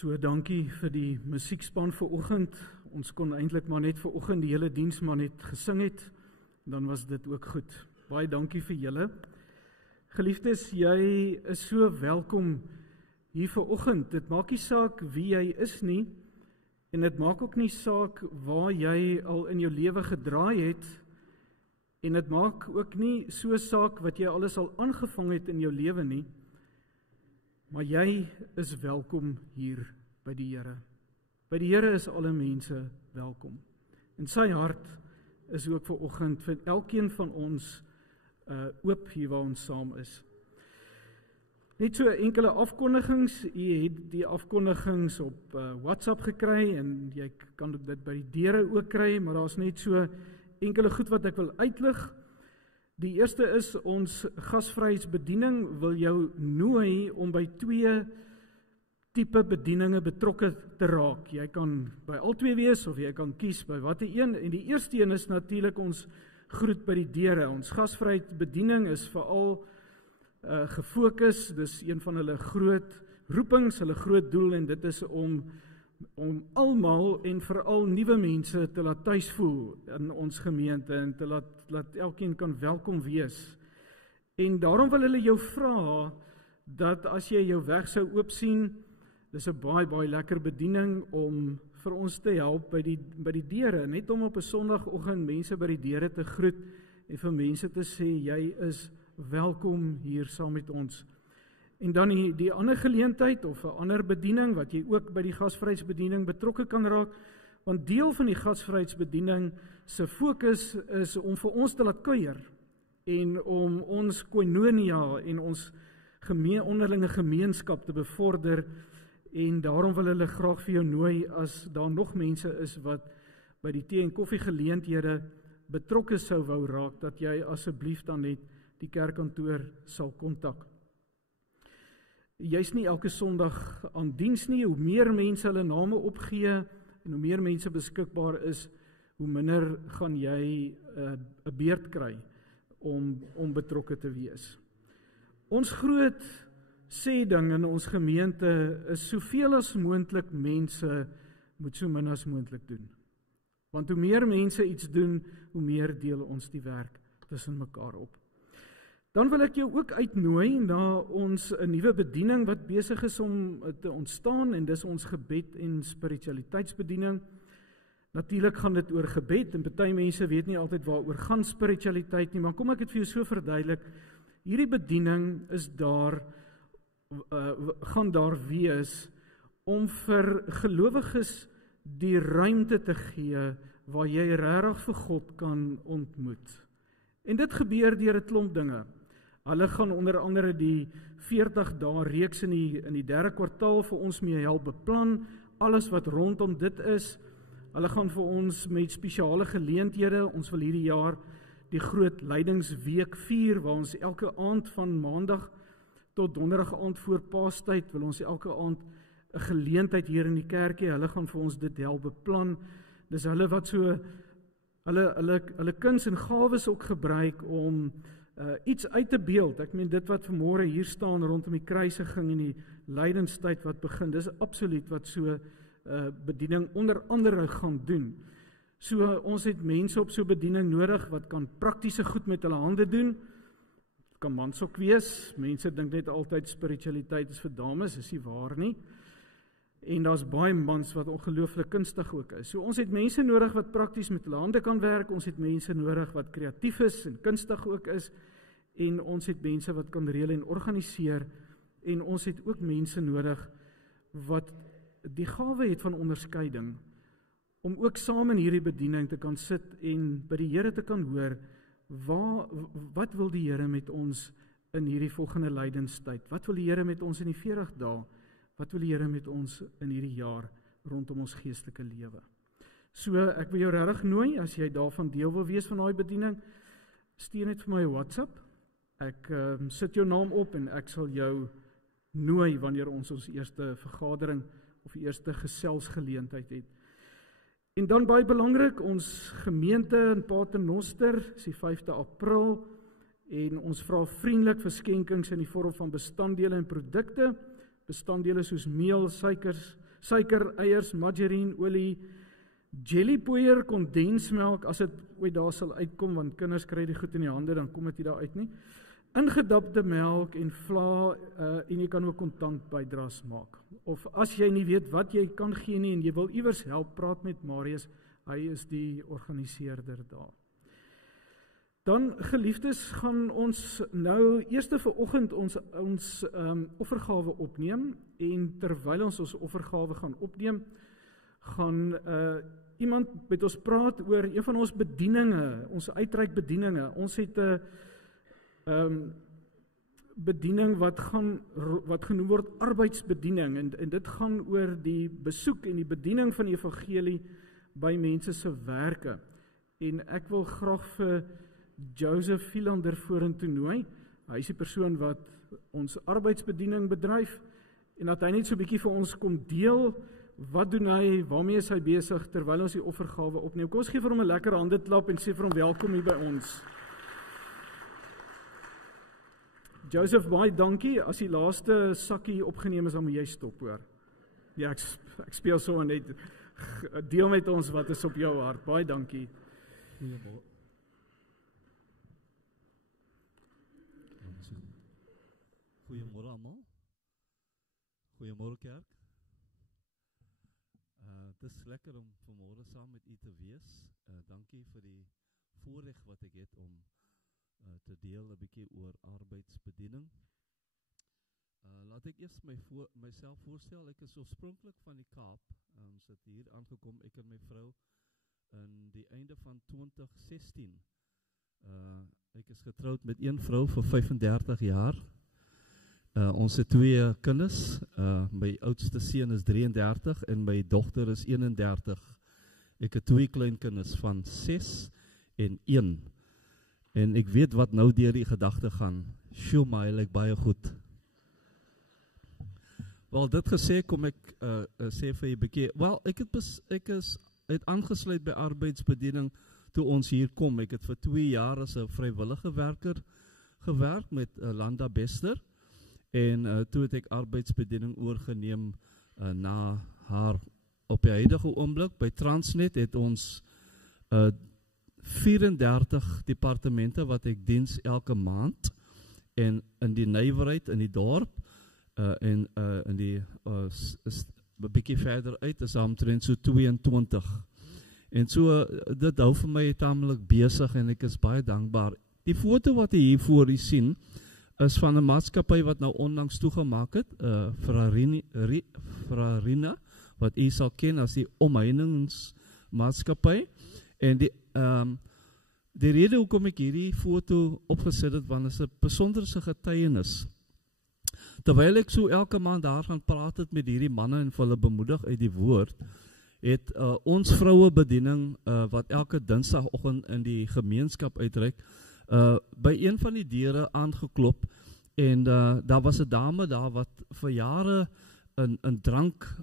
So dankie vir die musiekspan vanoggend. Ons kon eintlik maar net vanoggend die hele diens maar net gesing het. Dan was dit ook goed. Baie dankie vir julle. Geliefdes, jy is so welkom hier vanoggend. Dit maak nie saak wie jy is nie en dit maak ook nie saak waar jy al in jou lewe gedraai het en dit maak ook nie so saak wat jy alles al aangevang het in jou lewe nie. Maar jy is welkom hier by die Here. By die Here is alle mense welkom. En sy hart is ook vanoggend vir elkeen van ons oop hier waar ons saam is. Net so enkele afkondigings. Jy het die afkondigings op WhatsApp gekry en jy kan dit by die deure ook kry, maar daar's net so enkele goed wat ek wil uitlig. Die eerste is ons gasvryheidsbediening wil jou nooi om by 2 tipe bedieninge betrokke te raak. Jy kan by al 2 wees of jy kan kies by watter een. En die eerste een is natuurlik ons groet by die deure. Ons gasvryheidsbediening is veral gefokus. Dis een van hulle groot roepings, hulle groot doel en dit is om almal en veral nuwe mense te laat tuis voel in ons gemeente en te laat elkeen kan welkom wees. En daarom wil hulle jou vra dat as jy jou weg sou oopsien, dis 'n baie lekker bediening om vir ons te help by die deure, net om op 'n Sondagoggend mense by die deure te groet en vir mense te sê jy is welkom hier saam met ons. En dan die ander geleentheid of 'n ander bediening wat jy ook by die gasvryheidsbediening betrokke kan raak, want deel van die gasvryheidsbediening se fokus is om vir ons te laat kuier en om ons koinonia en ons onderlinge gemeenskap te bevorder en daarom wil hulle graag vir jou nooi as daar nog mense is wat by die tee en koffie geleenthede betrokke sou wou raak, dat jy asseblief dan net die kerkkantoor sal kontak. Jy's nie elke Sondag aan diens nie. Hoe meer mense hulle name opgee en hoe meer mense beskikbaar is, hoe minder gaan jy 'n beurt kry om betrokke te wees. Ons groot sê ding in ons gemeente is soveel as moontlik mense moet so min as moontlik doen. Want hoe meer mense iets doen, hoe meer deel ons die werk tussen mekaar op. Dan wil ek jou ook uitnooi na ons 'n nuwe bediening wat besig is om te ontstaan en dis ons gebed en spiritualiteitsbediening. Natuurlik gaan dit oor gebed en party mense weet nie altyd waaroor gaan spiritualiteit nie, maar kom ek dit vir jou so verduidelik. Hierdie bediening is gaan daar wees om vir gelowiges die ruimte te gee waar jy regtig vir God kan ontmoet. En dit gebeur deur 'n klomp dinge. Hulle gaan onder andere die 40 dae reeks in die 3de kwartaal vir ons mee help beplan, alles wat rondom dit is. Hulle gaan vir ons met spesiale geleenthede, ons wil hierdie jaar die groot leidingsweek vier, waar ons elke aand van maandag tot donderdag aand voor Paastyd, wil ons elke aand 'n geleentheid hier in die kerkie, hulle gaan vir ons dit help beplan. Dis hulle wat so hulle kuns en gawes ook gebruik om iets uit te beeld. Ek meen dit wat vanmôre hier staan rondom die kruisiging en die lydenstyd wat begin, dis absoluut wat so bediening onder andere gaan doen. So ons het mense op so bediening nodig wat kan praktiese goed met hulle hande doen. Dit kan mans ook wees. Mense dink net altyd spiritualiteit is vir dames, is nie waar nie. En daar's baie mans wat ongelooflik kunstig ook is. So ons het mense nodig wat prakties met hulle hande kan werk, ons het mense nodig wat kreatief is en kunstig ook is, en ons het mense wat kan reël en organiseer, en ons het ook mense nodig wat die gawe het van onderskeiding, om ook saam in hierdie bediening te kan sit en by die Here te kan hoor, wat wil die Here met ons in hierdie volgende lydenstyd? Wat wil die Here met ons in die 40 dae? Wat wil die Here met ons in hierdie jaar rondom ons geestelike lewe? So, ek wil jou regtig nooi, as jy daarvan deel wil wees van daai bediening, stuur net vir my 'n WhatsApp. Ek sit jou naam op en ek sal jou nooi wanneer ons eerste vergadering of eerste geselsgeleentheid het. En dan baie belangrik, ons gemeente in Paternoster, is die 5de April, en ons vra vriendelik vir skenkings in die vorm van bestanddele en produkte. Bestanddele soos meel, suikers, suiker, eiers, margarine, olie, jellypoeier, kondensmelk, as dit ooit daar sal uitkom, want kinders kry die goed in die hande, dan kom dit nie daar uit nie. Ingedapte melk en vla, en jy kan ook kontant bydraes maak. Of as jy nie weet wat jy kan gee nie, en jy wil iewers help, praat met Marius, hy is die organiseerder daar. Dan, geliefdes, gaan ons nou eerste vanoggend ons offergawe opneem, en terwyl ons offergawe gaan opneem, gaan iemand met ons praat oor een van ons bedieninge, ons uitreikbedieninge. Ons het 'n bediening wat genoem word arbeidsbediening, en dit gaan oor die besoek en die bediening van die evangelie by mense se werke. En ek wil graag vir Joseph Philander vorentoe nooi. Hy is die persoon wat ons arbeidsbediening bedryf, en dat hy net so 'n bietjie vir ons kom deel, wat doen hy, waarmee is hy besig, terwyl ons die offergawe opneem. Kom ons gee vir hom 'n lekker handeklap en sê vir hom welkom hier by ons. Joseph, baie dankie. As die laaste sakkie opgeneem is, dan moet jy stop, hoor. Ja, ek speel so net. Deel met ons wat is op jou hart. Baie dankie. Goeiemôre almal. Goeiemôre kerk. Het is lekker om vanmôre saam met u te wees. Dankie vir die voorreg wat ek het om te deel 'n bietjie oor arbeidsbediening. Laat ek eers myself voorstel. Ek is oorspronklik van die Kaap. Ons het hier aangekom, ek en my vrou, in die einde van 2016. Ek is getroud met een vrou vir 35 jaar. Ons het 2 kinders. My oudste seun is 33 en my dogter is 31. Ek het 2 kleinkinders van 6 en 1. En ek weet wat nou deur die gedagte gaan. Sjoe, maar hy lyk baie goed. Wel, dit gesê, kom ek sê vir jy bietjie. Wel, ek het aangesluit by arbeidsbediening toe ons hier kom. Ek het vir 2 jaar as 'n vrywillige werker gewerk met Landa Bester. En toe het ek arbeidsbediening oorgeneem na haar op die huidige oomblik. By Transnet het ons 34 departemente wat ek diens elke maand, en in die nywerheid in die dorp, en in die 'n bietjie verder uit is omtrent so 22. En so dit hou vir my tamelik besig en ek is baie dankbaar. Die foto wat jy hier voor u sien is van 'n maatskappy wat nou onlangs toegemaak het, Farina, wat u sal ken as die omheiningsmaatskappy. En die rede hoekom ek hierdie foto opgesit het, want is 'n besonderse getuienis. Terwyl ek so elke maand daar gaan praat het met hierdie manne en vir hulle bemoedig uit die woord, het ons vroue bediening wat elke dinsdagoggend in die gemeenskap uitreik, by een van die deure aangeklop, en daar was 'n dame daar wat vir jare in drank,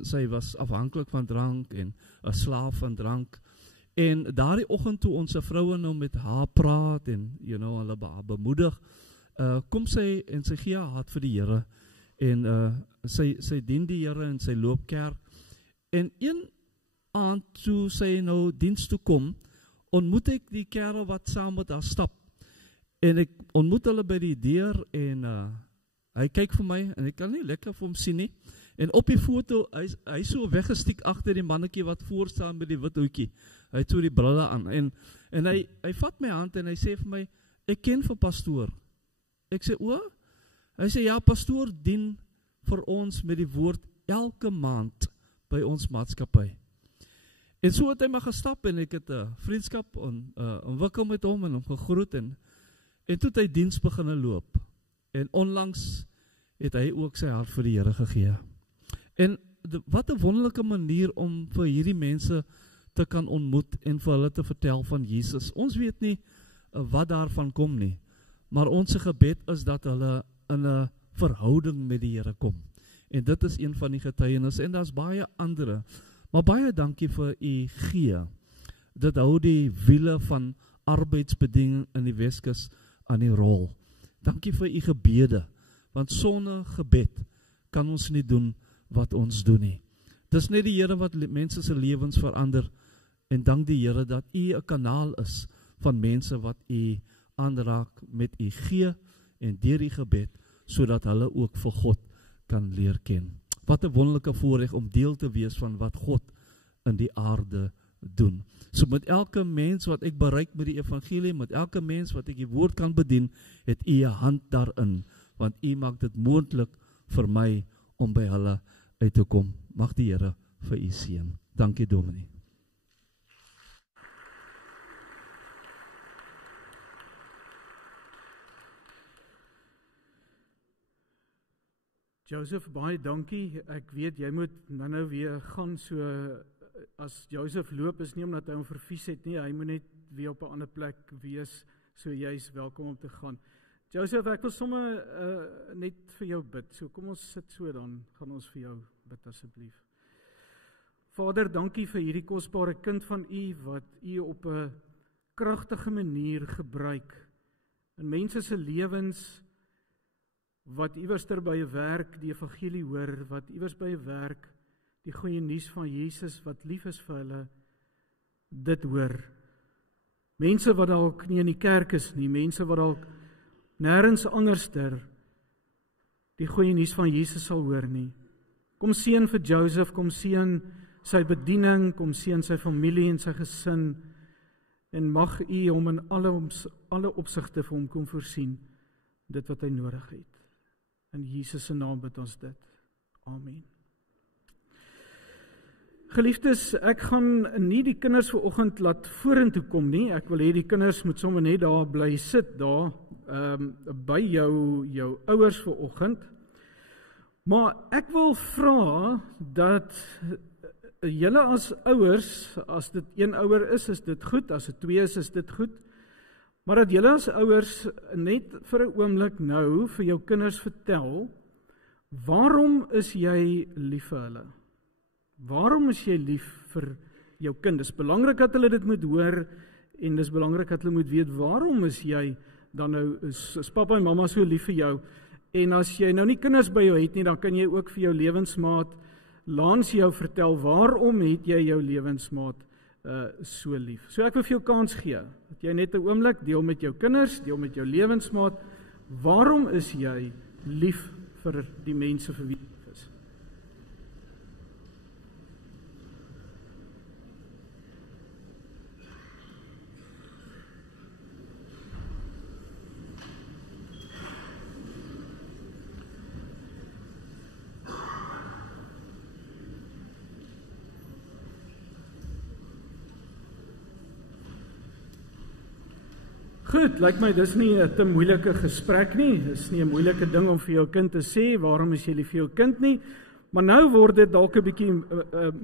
sy was afhanklik van drank en 'n slaaf van drank. En daardie oggend toe ons vroue nou met haar praat en hulle bemoedig, kom sy en sy gee haar hart vir die Here, en sy dien die Here en sy loop kerk. En een aand toe sy nou diens toe kom, ontmoet ek die kerel wat saam met haar stap. En ek ontmoet hulle by die deur en hy kyk vir my en ek kan nie lekker vir hom sien nie. En op die foto, hy so weggestiek agter die mannetjie wat voor staan met die wit hoedjie. Hy het so die brille aan en hy vat my hand en hy sê vir my, ek ken vir pastoor. Ek sê, o? Hy sê, ja, pastoor dien vir ons met die woord elke maand by ons maatskappy. En so het hy my gestap en ek het 'n vriendskap ontwikkel met hom en hom gegroet en toe het hy diens begin loop. En onlangs het hy ook sy hart vir die Here gegee. En wat 'n wonderlike manier om vir hierdie mense te kan ontmoet en vir hulle te vertel van Jesus. Ons weet nie wat daarvan kom nie, maar ons gebed is dat hulle in 'n verhouding met die Here kom. En dit is een van die getuienisse en daar's baie ander. Maar baie dankie vir u gee. Dit hou die wiele van arbeidsbediening in die Weskus aan die rol. Dankie vir u gebede, want sonder gebed kan ons nie doen wat ons doen nie. Dis net die Here wat mense se lewens verander, en dank die Here dat U 'n kanaal is van mense wat U aanraak met U gee en deur die gebed, sodat hulle ook vir God kan leer ken. Wat 'n wonderlike voorreg om deel te wees van wat God in die aarde doen. So met elke mens wat ek bereik met die evangelie, met elke mens wat ek die woord kan bedien, het U 'n hand daarin, want U maak dit moontlik vir my om by hulle uit te kom. Mag die Here vir U seën. Dankie Dominee. Joseph, baie dankie. Ek weet jy moet nou weer gaan, so as Joseph loop is nie omdat hy hom vervies het nie, hy moet net weer op 'n ander plek wees, so jy is welkom om te gaan. Joseph, ek wil sommer net vir jou bid, so kom ons sit so, dan gaan ons vir jou bid asseblief. Vader, dankie vir hierdie kosbare kind van U, wat U op 'n kragtige manier gebruik in mense se lewens, wat iewers ter by 'n werk die evangelie hoor, wat iewers by 'n werk die goeie nuus van Jesus wat lief is vir hulle, dit hoor. Mense wat dalk nie in die kerk is nie, mense wat dalk nêrens anderster die goeie nuus van Jesus sal hoor nie. Kom seën vir Joseph, kom seën sy bediening, kom seën sy familie en sy gesin, en mag U hom in alle opsigte vir hom kom voorsien, dit wat hy nodig het. In Jesus se naam bid ons dit. Amen. Geliefdes, ek gaan nie die kinders vanoggend laat vorentoe kom nie. Ek wil hê die kinders moet sommer net daar bly sit, daar by jou ouers vanoggend. Maar ek wil vra dat julle as ouers, as dit een ouer is dit goed, as dit twee is dit goed, maar dat julle as ouers net vir 'n oomblik nou vir jou kinders vertel, waarom is jy lief vir hulle? Waarom is jy lief vir jou kind? Dis belangrik dat hulle dit moet hoor, en dis belangrik dat hulle moet weet, waarom is jy dan nou, is papa en mamma so lief vir jou? En as jy nou nie kinders by jou het nie, dan kan jy ook vir jou lewensmaat langs jou vertel, waarom het jy jou lewensmaat so lief? So ek wil vir jou kans gee, dat jy net 'n oomblik deel met jou kinders, deel met jou lewensmaat, waarom is jy lief vir die mense vir wie jy lief is? Goed, lyk my dis nie 'n te moeilike gesprek nie, dis nie 'n moeilike ding om vir jou kind te sê, waarom is jy lief vir jou kind nie, maar nou word dit dalk 'n bietjie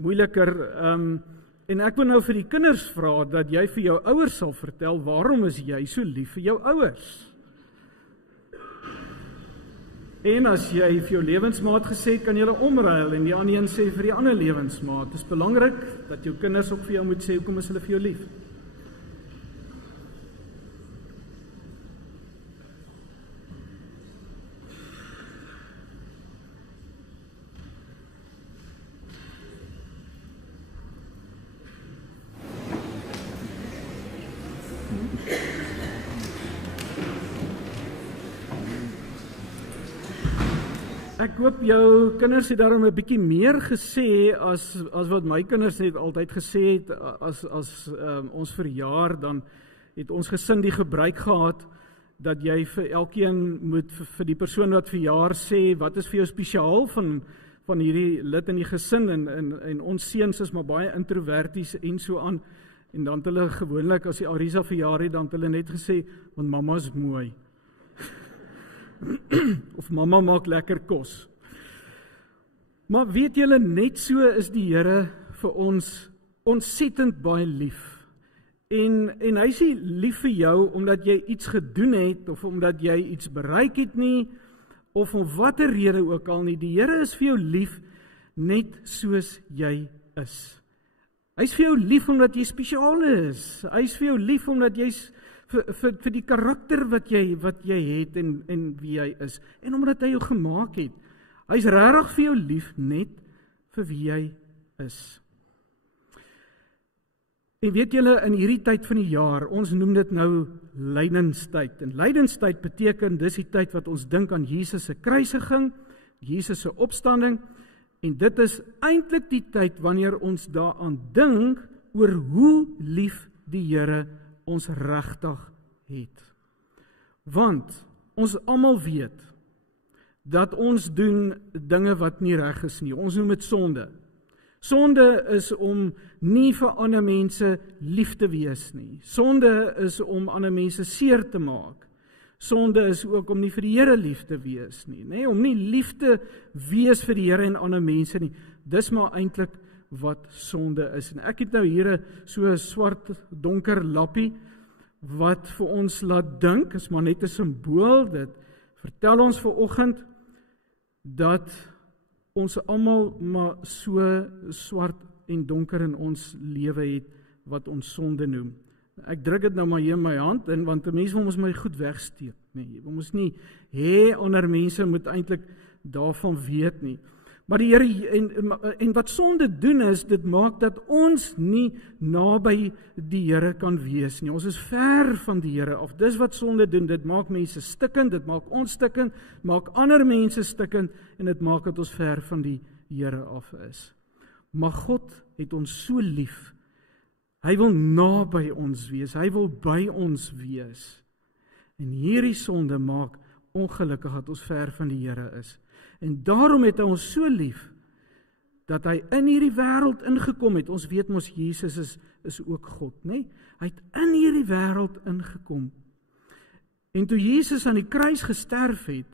moeiliker, en ek wil nou vir die kinders vra, dat jy vir jou ouers sal vertel, waarom is jy so lief vir jou ouers? En as jy vir jou lewensmaat gesê het, kan jy hulle omruil, en die ander een sê vir die ander lewensmaat. Dit is belangrik dat jou kinders ook vir jou moet sê, hoekom is hulle vir jou lief? Ek hoop jou kinders het daarom 'n bietjie meer gesê as wat my kinders net altyd gesê het, as ons verjaar, dan het ons gesin die gebruik gehad, dat jy vir elkeen moet vir die persoon wat verjaar sê, wat is vir jou spesiaal van hierdie lid in die gesin, en ons seuns is maar baie introverties en so aan, en dan het hulle gewoonlik, as die Arisa verjaar het, dan het hulle net gesê, want mamma is mooi. Of mamma maak lekker kos. Maar weet julle, net so is die Here vir ons ontsettend baie lief. En hy is nie lief vir jou omdat jy iets gedoen het, of omdat jy iets bereik het nie, of om watter rede ook al nie. Die Here is vir jou lief net soos jy is. Hy is vir jou lief omdat jy spesiaal is. Hy is vir jou lief omdat jy's vir die karakter wat jy het en wie jy is, en omdat hy jou gemaak het. Hy's regtig vir jou lief, net vir wie jy is. En weet julle, in hierdie tyd van die jaar, ons noem dit nou lydenstyd. En lydenstyd beteken, dis die tyd wat ons dink aan Jesus se kruisiging, Jesus se opstanding, en dit is eintlik die tyd wanneer ons daaraan dink oor hoe lief die Here ons regtig het. Want ons almal weet dat ons doen dinge wat nie reg is nie. Ons noem dit sonde. Sonde is om nie vir ander mense lief te wees nie. Sonde is om ander mense seer te maak. Sonde is ook om nie vir die Here lief te wees nie, nê? Om nie lief te wees vir die Here en ander mense nie. Dis maar eintlik wat sonde is. En ek het nou hier so 'n swart donker lappie wat vir ons laat dink, is maar net 'n simbool. Dit vertel ons vanoggend dat ons almal maar so swart en donker in ons lewe het wat ons sonde noem. Ek druk dit nou maar hier in my hand in, want mense wil ons my goed wegsteek. Nee, jy wil ons nie hê ander mense moet eintlik daarvan weet nie. Maar die Here en wat sonde doen is, dit maak dat ons nie naby die Here kan wees nie. Ons is ver van die Here af. Dis wat sonde doen. Dit maak mense stikkend, dit maak ons stikkend, maak ander mense stikkend en dit maak dat ons ver van die Here af is. Maar God het ons so lief. Hy wil naby ons wees. Hy wil by ons wees. En hierdie sonde maak ongelukkig dat ons ver van die Here is. En daarom het hy ons so lief, dat hy in hierdie wêreld ingekom het. Ons weet mos Jesus is ook God, né? Hy het in hierdie wêreld ingekom. En toe Jesus aan die kruis gesterf het,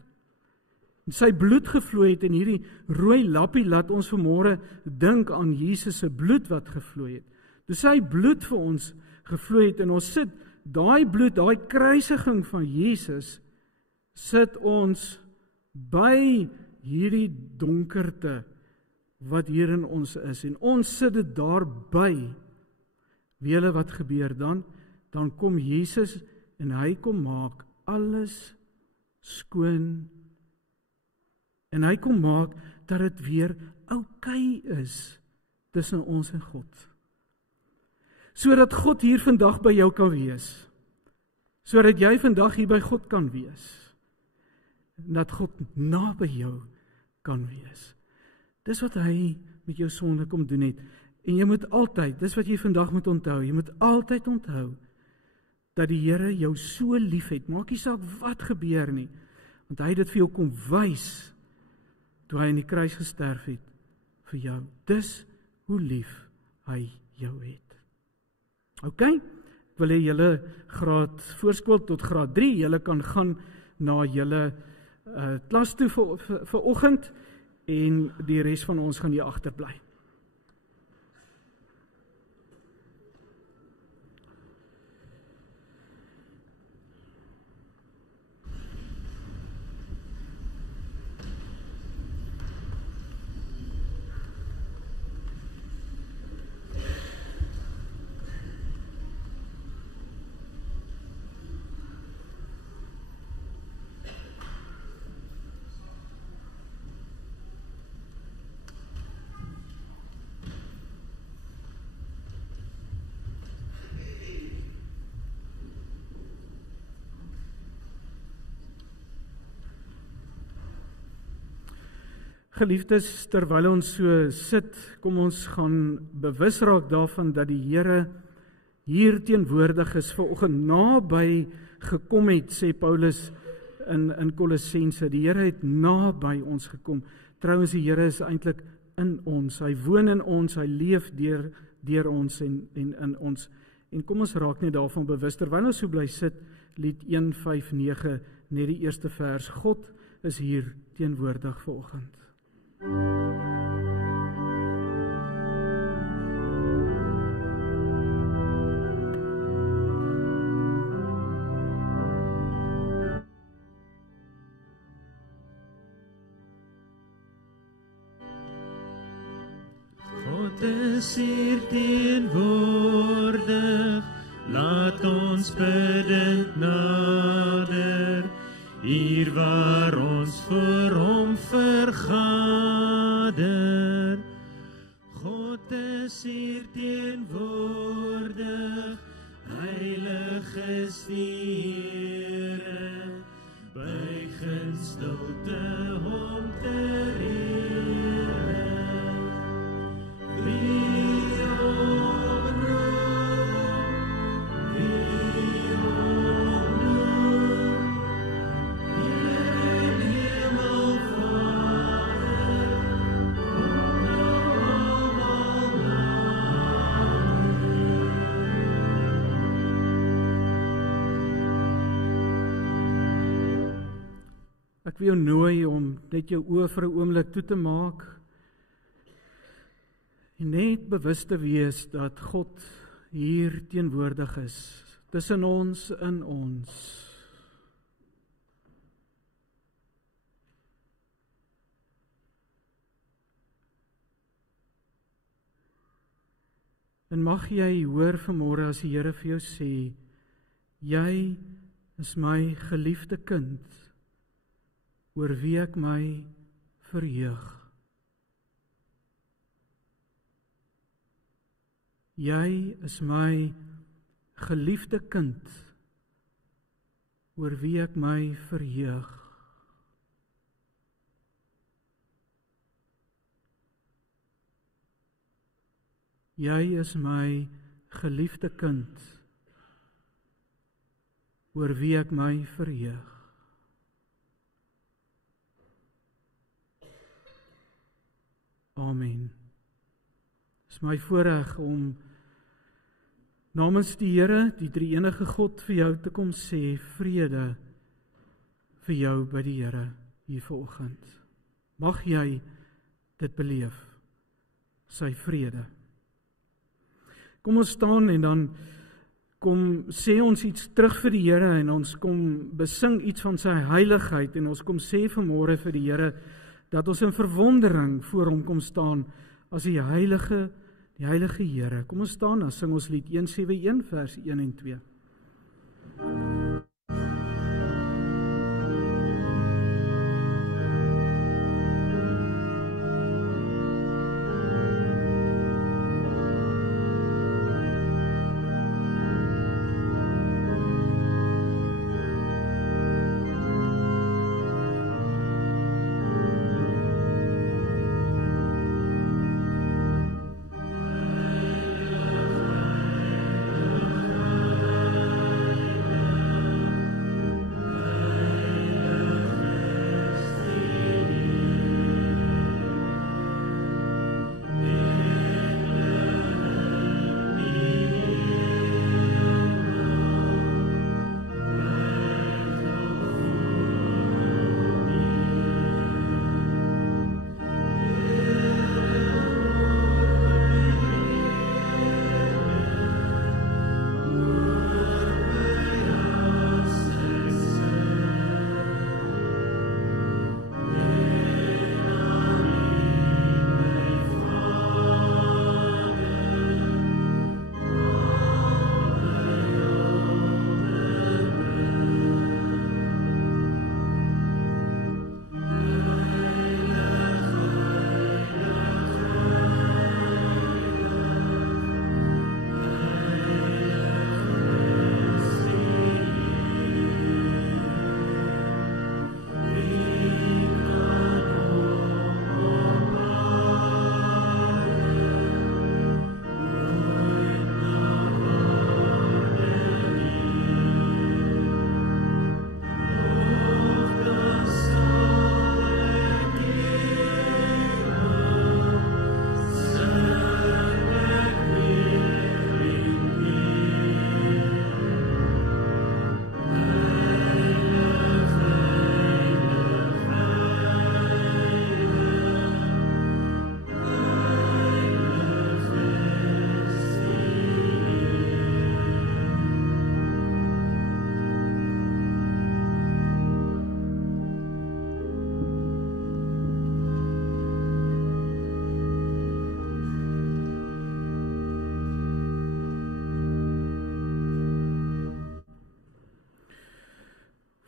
en sy bloed gevloei het, en hierdie rooi lappie laat ons vanmôre dink aan Jesus se bloed wat gevloei het. Toe sy bloed vir ons gevloei het, en ons sit daai bloed, daai kruisiging van Jesus, sit ons by hierdie donkerte wat hier in ons is, en ons sit dit daarby. Weet julle wat gebeur dan? Dan kom Jesus en hy kom maak alles skoon, en hy kom maak dat dit weer oukei is tussen ons en God. Sodat God hier vandag by jou kan wees, sodat jy vandag hier by God kan wees, en dat God naby jou kan wees. Dis wat hy met jou sonde kom doen het. En jy moet altyd, dis wat jy vandag moet onthou, jy moet altyd onthou, dat die Here jou so lief het, maak nie saak wat gebeur nie, want hy het dit vir jou kom wys, toe hy in die kruis gesterf het, vir jou. Dis hoe lief hy jou het. Ok, ek wil hê julle graad voorskool tot graad 3, julle kan gaan na julle klas toe vir oggend, en die res van ons gaan hier agterbly. Geliefdes, terwyl ons so sit, kom ons gaan bewus raak daarvan dat die Here hier teenwoordig is, vanoggend naby gekom het, sê Paulus in Kolossense. Die Here het naby ons gekom. Trouwens, die Here is eintlik in ons. Hy woon in ons, hy leef deur ons en in ons. En kom ons raak net daarvan bewus, terwyl ons so bly sit, lied 159, net die eerste vers. God is hier teenwoordig vanoggend. God is hier teenwoordig, laat ons bidend nader, hier waar ons voor hom vergaan. Vader, God is hier teenwoordig, heilig is die Here, buig in stilte hom te ere. Wie hom roem, wie hom noem, Heer in hemel Vader, kom nou almal Ek wil jou nooi om net jou oë vir 'n oomblik toe te maak en net bewus te wees dat God hier teenwoordig is, tussen ons, in ons. En mag jy hoor vanmôre as die Here vir jou sê, jy is my geliefde kind, oor wie ek my verheug. Jy is my geliefde kind, oor wie ek my verheug. Jy is my geliefde kind, oor wie ek my verheug. Amen. Het is my voorreg om namens die Here, die drie-enige God, vir jou te kom sê, vrede vir jou by die Here hier vanoggend. Mag jy dit beleef, sy vrede. Kom ons staan en dan kom sê ons iets terug vir die Here en ons kom besing iets van sy heiligheid en ons kom sê vanmôre vir die Here dat ons in verwondering voor hom kom staan as die heilige Here. Kom ons staan en sing ons lied 171 vers 1 en 2.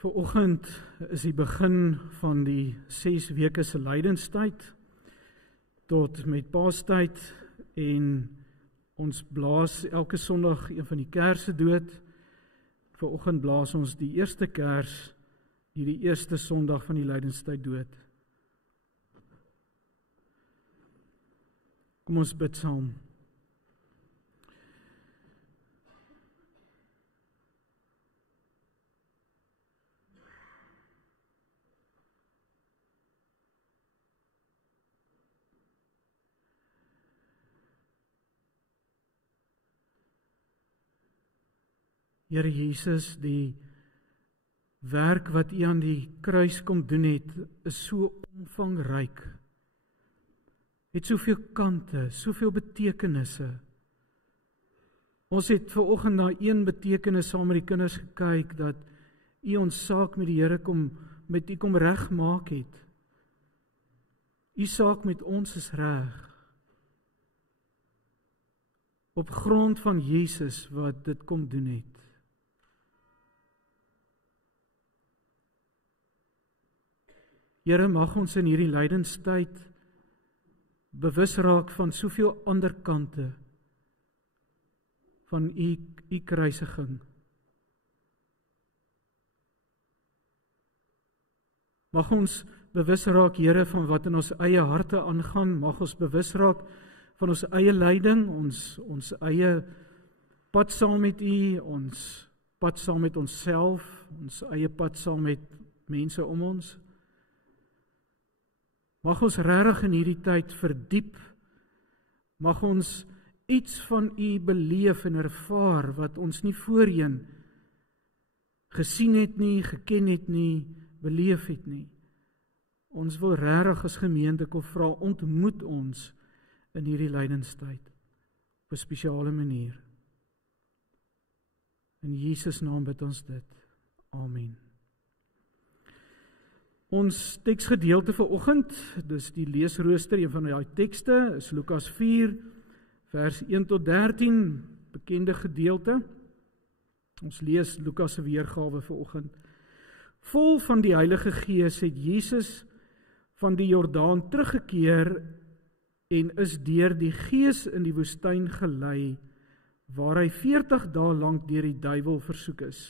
Vanoggend is die begin van die 6 weke se lydenstyd tot met Paastyd en ons blaas elke Sondag een van die kersse dood. Vanoggend blaas ons die eerste kers hierdie eerste Sondag van die lydenstyd dood. Kom ons bid saam. Here Jesus, die werk wat U aan die kruis kom doen het, is so omvangryk. Het soveel kante, soveel betekenisse. Ons het vanoggend na een betekenis saam met die kinders gekyk, dat U ons saak met die Here met U kom regmaak het. U saak met ons is reg. Op grond van Jesus wat dit kom doen het. Here, mag ons in hierdie lydenstyd bewus raak van soveel ander kante van U kruisiging. Mag ons bewus raak, Here, van wat in ons eie harte aangaan. Mag ons bewus raak van ons eie lyding, ons eie pad saam met U, ons pad saam met onsself, ons eie pad saam met mense om ons. Mag ons regtig in hierdie tyd verdiep, mag ons iets van U beleef en ervaar wat ons nie voorheen gesien het nie, geken het nie, beleef het nie. Ons wil regtig as gemeente kom vra, ontmoet ons in hierdie lydenstyd op 'n spesiale manier. In Jesus naam bid ons dit. Amen. Ons teksgedeelte vir oggend, dis die leesrooster, een van die tekste, is Lukas 4, vers 1 tot 13, bekende gedeelte. Ons lees Lukas se weergawe vir oggend. Vol van die Heilige Gees het Jesus van die Jordaan teruggekeer en is deur die Gees in die woestyn gelei, waar hy 40 dae lank deur die duiwel versoek is.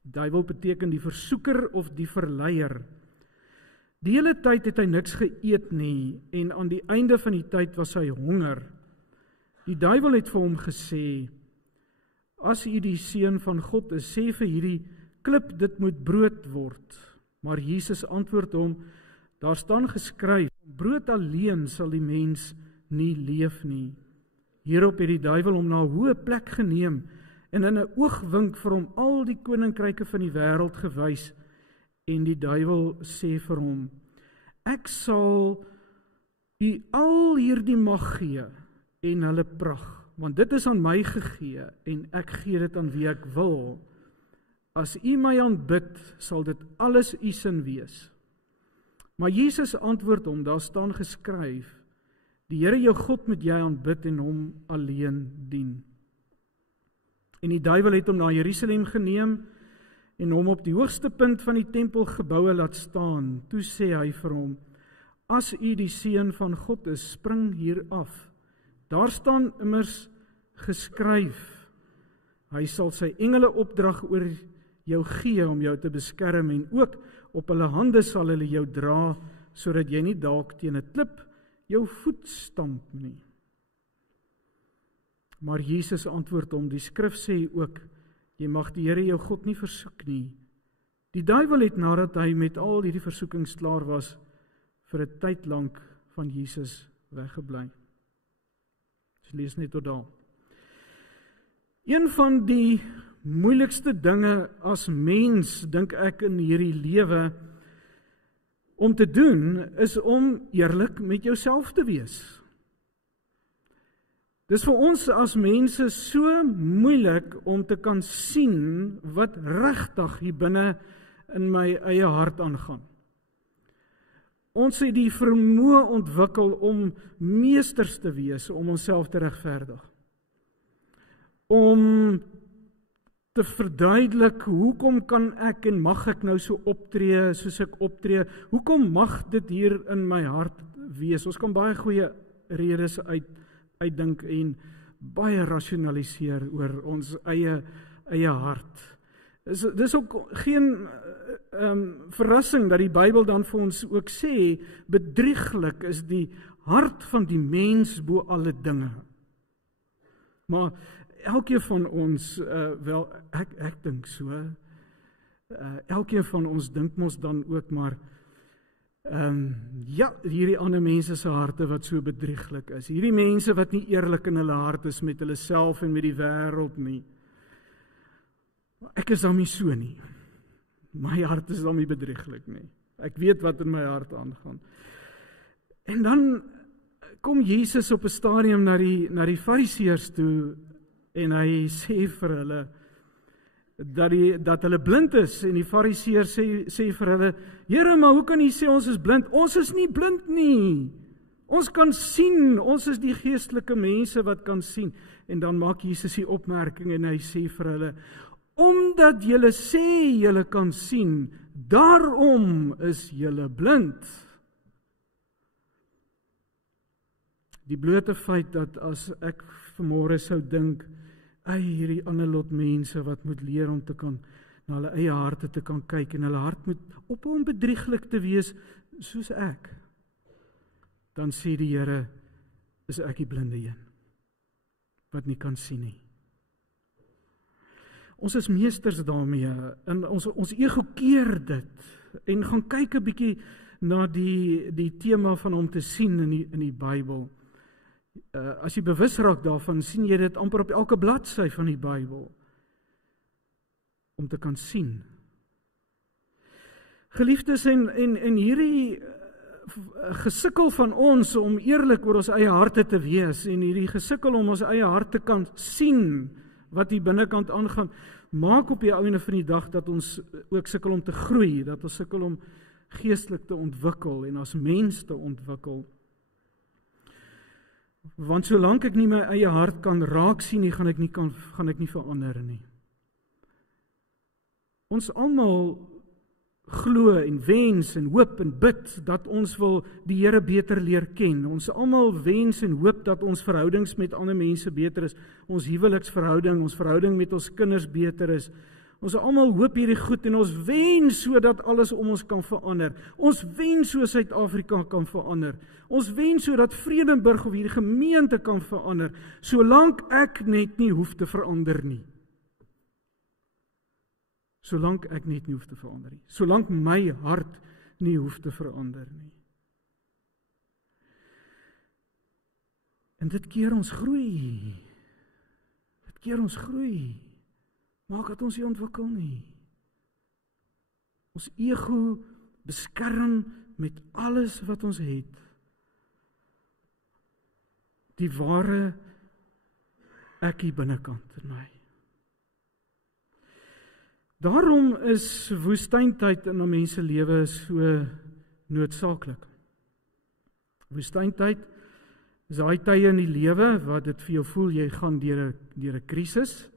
Duiwel beteken die versoeker of die verleier. Die hele tyd het hy niks geëet nie en aan die einde van die tyd was hy honger. Die duiwel het vir hom gesê, as U die seun van God is, sê vir hierdie klip dit moet brood word. Maar Jesus antwoord hom, daar staan geskryf, brood alleen sal die mens nie leef nie. Hierop het die duiwel hom na 'n hoë plek geneem en in 'n oogwink vir hom al die koninkryke van die wêreld gewys, en die duiwel sê vir hom, ek sal U al hierdie mag gee en hulle pragt, want dit is aan my gegee en ek gee dit aan wie ek wil. As U my aanbid, sal dit alles U sin wees. Maar Jesus antwoord hom, daar staan geskryf, die Here jou God moet jy aanbid en hom alleen dien. En die duiwel het hom na Jerusalem geneem en hom op die hoogste punt van die tempelgeboue laat staan. Toe sê hy vir hom, as U die seun van God is, spring hier af. Daar staan immers geskryf, hy sal sy engele opdrag oor jou gee om jou te beskerm en ook op hulle hande sal hulle jou dra, sodat jy nie dalk teen 'n klip jou voet stamp nie. Maar Jesus antwoord hom, die skrif sê ook, jy mag die Here jou God nie versoek nie. Die duiwel het nadat hy met al hierdie versoekings klaar was, vir 'n tyd lank van Jesus weggebly. Dus lees net tot daar. Een van die moeilikste dinge as mens, dink ek, in hierdie lewe om te doen, is om eerlik met jouself te wees. Dis vir ons as mense so moeilik om te kan sien wat regtig hier binne in my eie hart aangaan. Ons het die vermoë ontwikkel om meesters te wees, om onsself te regverdig. Om te verduidelik, hoekom kan ek en mag ek nou so optree soos ek optree? Hoekom mag dit hier in my hart wees? Ons kan baie goeie redes uitdink en baie rasionaliseer oor ons eie hart. Dis ook geen verrassing dat die Bybel dan vir ons ook sê, bedrieglik is die hart van die mens bo alle dinge. Maar elkeen van ons, ek dink so, elkeen van ons dink mos dan ook maar, hierdie ander mense se harte wat so bedrieglik is, hierdie mense wat nie eerlik in hulle hart is met hulle self en met die wêreld nie. Ek is dan nie so nie. My hart is dan nie bedrieglik nie. Ek weet wat in my hart aangaan. En dan kom Jesus op 'n stadium na die Fariseërs toe en hy sê vir hulle dat hulle blind is en die Fariseërs sê vir hulle, Here, maar hoe kan jy sê ons is blind? Ons is nie blind nie. Ons kan sien, ons is die geestelike mense wat kan sien. En dan maak Jesus die opmerking en hy sê vir hulle, omdat julle sê julle kan sien, daarom is julle blind. Die blote feit dat as ek vanmôre sou dink, hierdie ander lot mense wat moet leer om te kan na hulle eie harte te kan kyk en hulle hart moet ophou om bedrieglik te wees soos ek, dan sê die Here, is ek die blinde een wat nie kan sien nie. Ons is meesters daarmee en ons ego keer dit en gaan kyk 'n bietjie na die tema van om te sien in die Bybel. As jy bewus raak daarvan, sien jy dit amper op elke bladsy van die Bybel. Om te kan sien. Geliefdes, en hierdie gesukkel van ons om eerlik oor ons eie harte te wees, en hierdie gesukkel om ons eie hart te kan sien, wat die binnekant aangaan, maak op die einde van die dag dat ons ook sukkel om te groei, dat ons sukkel om geestelik te ontwikkel en as mens te ontwikkel. Want solank ek nie my eie hart kan raak sien nie, gaan ek nie verander nie. Ons almal glo en wens en hoop en bid dat ons wil die Here beter leer ken. Ons almal wens en hoop dat ons verhoudings met ander mense beter is. Ons huweliksverhouding, ons verhouding met ons kinders beter is. Ons almal hoop hierdie goed en ons wens sodat alles om ons kan verander. Ons wens so Suid-Afrika kan verander. Ons wens sodat Vredenburg of hierdie gemeente kan verander, solank ek net nie hoef te verander nie. Solank ek net nie hoef te verander nie. Solank my hart nie hoef te verander nie. En dit keer ons groei. Dit keer ons groei. Maak dat ons nie ontwikkel nie. Ons ego beskerm met alles wat ons het. Die ware ek hier binnekant in my. Daarom is woestyntyd in 'n mens se lewe so noodsaaklik. Woestyntyd is daai tye in die lewe wat dit vir jou voel jy gaan deur 'n krisis.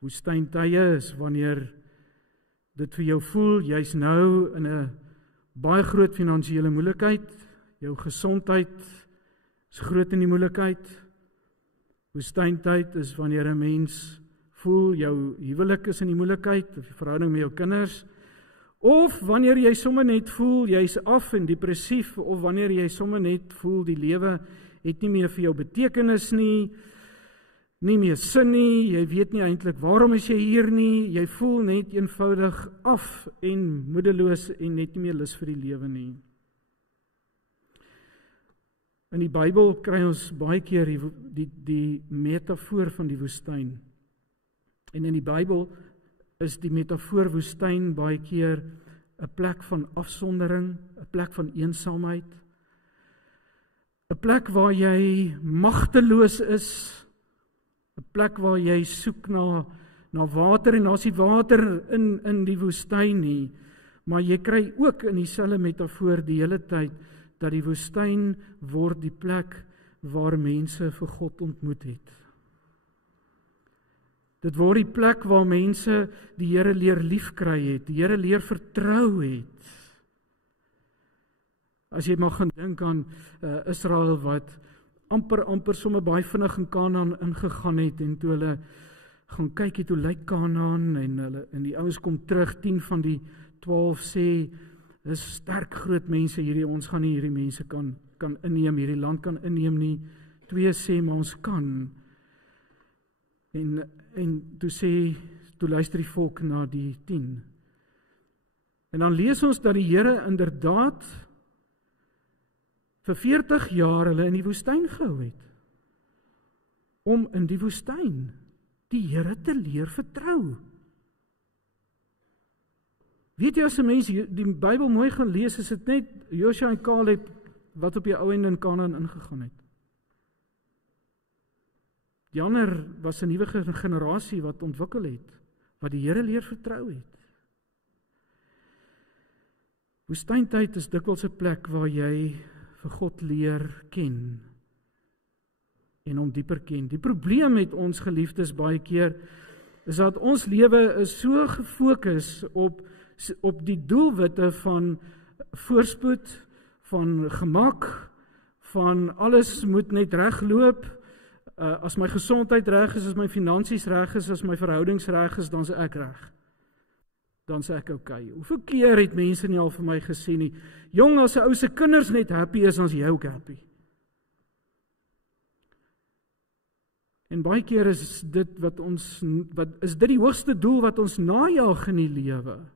Woestyntye is wanneer dit vir jou voel jy's nou in 'n baie groot finansiële moeilikheid, jou gesondheid is groot in die moeilikheid. Woestyntyd is wanneer 'n mens voel jou huwelik is in die moeilikheid, of die verhouding met jou kinders, of wanneer jy sommer net voel jy's af en depressief, of wanneer jy sommer net voel die lewe het nie meer vir jou betekenis nie meer sin nie, jy weet nie eintlik waarom is jy hier nie, jy voel net eenvoudig af en moedeloos en net nie meer lus vir die lewe nie. In die Bybel kry ons baie keer die metafoor van die woestyn. En in die Bybel is die metafoor woestyn baie keer 'n plek van afsondering, 'n plek van eensaamheid, 'n plek waar jy magteloos is, 'n plek waar jy soek na water en daar's nie water in die woestyn nie, maar jy kry ook in dieselfde metafoor die hele tyd dat die woestyn word die plek waar mense vir God ontmoet het. Dit word die plek waar mense die Here leer liefkry het, die Here leer vertrou het. As jy mag gaan dink aan Israel wat amper sommer baie vinnig in Kanaan ingegaan het en toe hulle gaan kyk het hoe lyk Kanaan en die ouens kom terug, 10 van die 12 sê, dis sterk groot mense hierdie, ons gaan nie hierdie mense kan inneem, hierdie land kan inneem nie. 2 sê, maar ons kan. En toe luister die volk na die 10. En dan lees ons dat die Here inderdaad vir 40 jaar hulle in die woestyn gehou het. Om in die woestyn die Here te leer vertrou. Weet jy, as 'n mens die Bybel mooi gaan lees, is dit net Josua en Caleb wat op die ou einde in Kanaan ingegaan het. Die ander was 'n nuwe generasie wat ontwikkel het, wat die Here leer vertrou het. Woestyntyd is dikwels 'n plek waar jy vir God leer ken en hom dieper ken. Die probleem met ons geliefdes baie keer is dat ons lewe is so gefokus op die doelwitte van voorspoed, van gemak, van alles moet net regloop. As my gesondheid reg is, as my finansies reg is, as my verhoudings reg is, dan is ek reg. Dan sê ek okay. Hoeveel keer het mense nie al vir my gesê nie, jong, as 'n ou se kinders net happy is, dan is jy ook happy. En baie keer is dit is dit die hoogste doel wat ons najag in die lewe.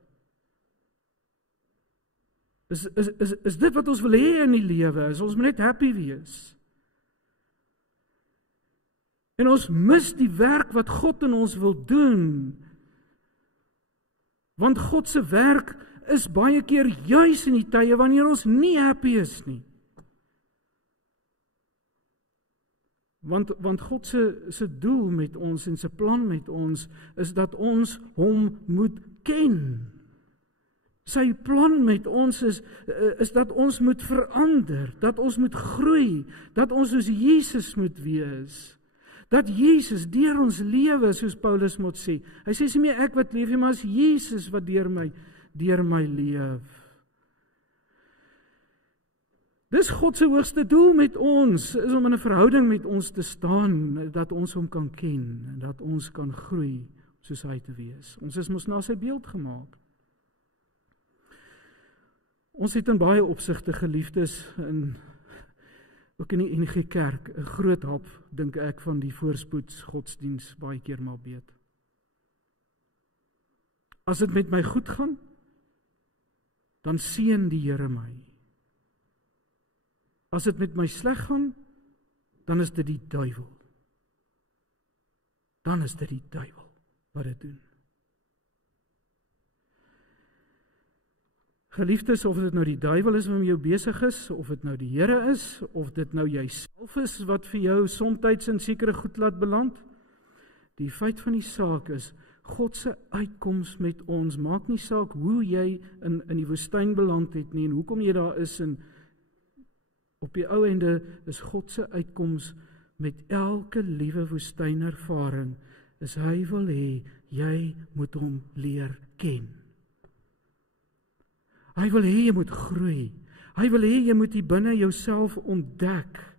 Is dit wat ons wil hê in die lewe? Is ons moet net happy wees? En ons mis die werk wat God in ons wil doen. Want God se werk is baie keer juis in die tye wanneer ons nie happy is nie. Want God se doel met ons en sy plan met ons is dat ons hom moet ken. Sy plan met ons is dat ons moet verander, dat ons moet groei, dat ons soos Jesus moet wees. Dat Jesus deur ons lewe, soos Paulus moet sê. Hy sê nie meer ek wat leef nie, maar as Jesus wat deur my leef. Dis God se hoogste doel met ons, is om in 'n verhouding met ons te staan, dat ons hom kan ken, en dat ons kan groei, soos hy te wees. Ons is mos na sy beeld gemaak. Ons het in baie opsigte geliefdes, ook in die NG Kerk, 'n groot hap, dink ek, van die voorspoedsgodsdiens baie keer maar beet. As dit met my goed gaan, dan seën die Here my. As dit met my sleg gaan, dan is dit die duiwel. Dan is dit die duiwel wat dit doen. Geliefdes, of dit nou die duiwel is wat met jou besig is, of dit nou die Here is, of dit nou jouself is wat vir jou somtyds in sekere goed laat beland, die feit van die saak is, God se uitkoms met ons, maak nie saak hoe jy in die woestyn beland het nie, en hoekom jy daar is, en op die ou ende is God se uitkoms met elke liewe woestynervaring, is hy wil hê, jy moet hom leer ken. Hy wil hê jy moet groei. Hy wil hê jy moet hier binne jouself ontdek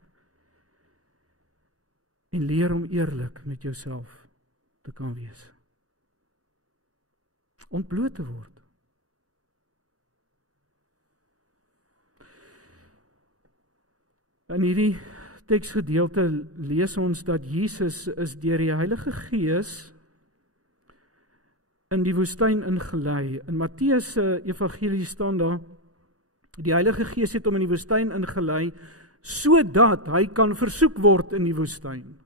en leer om eerlik met jouself te kan wees. Ontbloot te word. In hierdie teksgedeelte lees ons dat Jesus is deur die Heilige Gees in die woestyn ingelei. In Matteus se evangelie staan daar, die Heilige Gees het hom in die woestyn ingelei, sodat hy kan versoek word in die woestyn.